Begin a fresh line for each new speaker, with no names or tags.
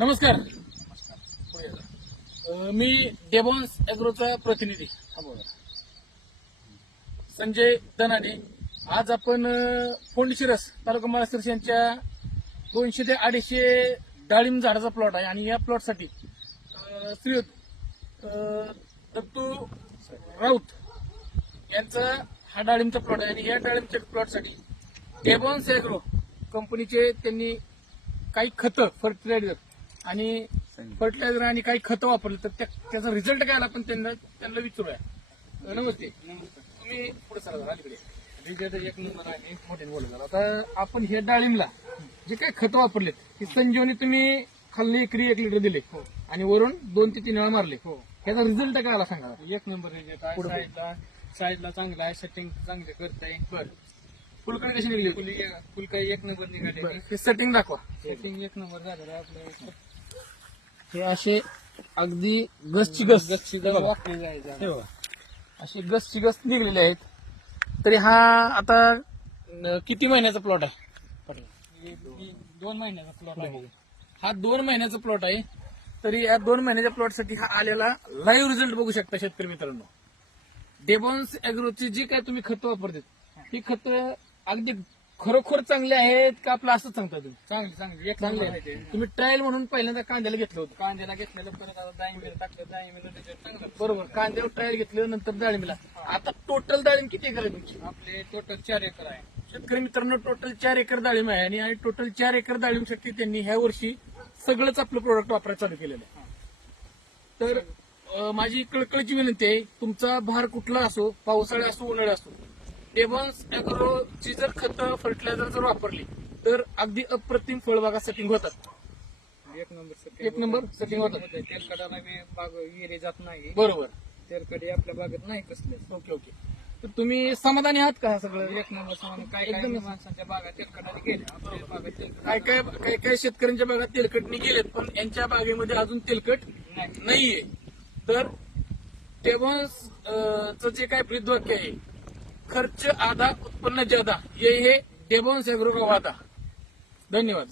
नमस्कार. मी डेबॉन्स अॅग्रोचा प्रतिनिधी. हा बोला. संजय दनाने आज आपण अ, फोंडशिरस तालुका महाराष्ट्र यांच्या दोनशे ते अडीचशे डाळिंब झाडाचा प्लॉट आहे आणि या प्लॉटसाठी अ, श्रीयुत दत्तू राऊत यांचा हा डाळिंबचा प्लॉट आहे. आणि या डाळिंबच्या प्लॉटसाठी डेबॉन्स अॅग्रो कंपनीचे त्यांनी काही खतं फर्टिलायझर आणि फर्टिलायझर आणि काही खतं वापरली तर त्या- त्याचा रिझल्ट काय आला आपण त्यांना त्यांना विचारूया. नमस्ते. तुम्ही पुढे सर अलीकडे रिझल्ट एक नंबर आहे मोठ्याने बोलत आता आपण हे डाळिंबला जे काही खतं वापरलेत ते संजीवनी तुम्ही खाल्ली एकरी एक लिटर दिले आणि वरून दोन ते तीन वेळा मारले. त्याचा रिझल्ट काय आला सांगा
एक नंबर. साईडला साईडला चांगला आहे सेटिंग चांगले करताय.
बर. फुलकडे कशी निघली
फुल फुल काही एक नंबर निघाले
हे सेटिंग दाखवा.
सेटिंग एक नंबर झालेलं आहे आपलं
हे असे अगदी गसची गस.
वाकडी जायचं.
असे गसची गस निघलेले आहेत. तरी हा आता किती महिन्याचा प्लॉट आहे?
दोन महिन्याचा प्लॉट आहे.
हा दोन महिन्याचा प्लॉट आहे. तरी या दोन महिन्याच्या प्लॉटसाठी हा आलेला लाईव्ह रिझल्ट बघू शकता शेतकरी मित्रांनो. डेबॉन्स अॅग्रोची जी काय तुम्ही खतं वापरतात ही. खतं अगदी खरोखर चांगली आहेत का आपलं असंच सांगता तुम्ही
चांगली चांगली. एक
चांगली आहे तुम्ही ट्रायल म्हणून पहिल्यांदा कांद्याला घेतलं होतं.
कांद्याला घेतलेलं परत आता डाळिंबीला टाकलं चांगलं
बरोबर. कांद्यावर ट्रायल घेतलं नंतर डाळिंबला. आता टोटल डाळिंब किती एकर आहे तुमची?
आपले टोटल चार एकर आहे.
शेतकरी मित्रांनो टोटल चार एकर डाळिंब आहे आणि आणि टोटल चार एकर डाळिंबसाठी त्यांनी ह्या वर्षी सगळंच आपलं प्रोडक्ट वापरायला चालू केलेलं आहे. तर अं, माझी कळकळीची विनंती आहे तुमचा भार कुठला असो पावसाळा असो उन्हाळा असो डेबॉन्स अॅग्रोची जर खतं फर्टिलायझर जर वापरली तर अगदी अप्रतिम फळबागा सेटिंग होतात.
एक नंबर setting
एक नंबर
होतं.
setting होतं.
तेलकटाला बी बाग विहिरी जात नाही.
बरोबर.
तेलकडी आपल्या बागेत नाही कसले.
Okay okay. तर तुम्ही समाधानी आहात का सगळं?
एक नंबर समान काय
एकदम
काय माणसांच्या बागा तेलकटाने गेल्या. आपल्या बागेत तेलकट
काय काय काय काय शेतकऱ्यांच्या बागात तेलकटणी गेलेत पण यांच्या बागेमध्ये अजून तेलकट
नाही.
नाहीये. तर डेबॉन्स चं जे काय ब्रीदवाक्य आहे खर्च आधा उत्पन्न ज्यादा. ये हे डेबोन अॅग्रो का वादा? धन्यवाद.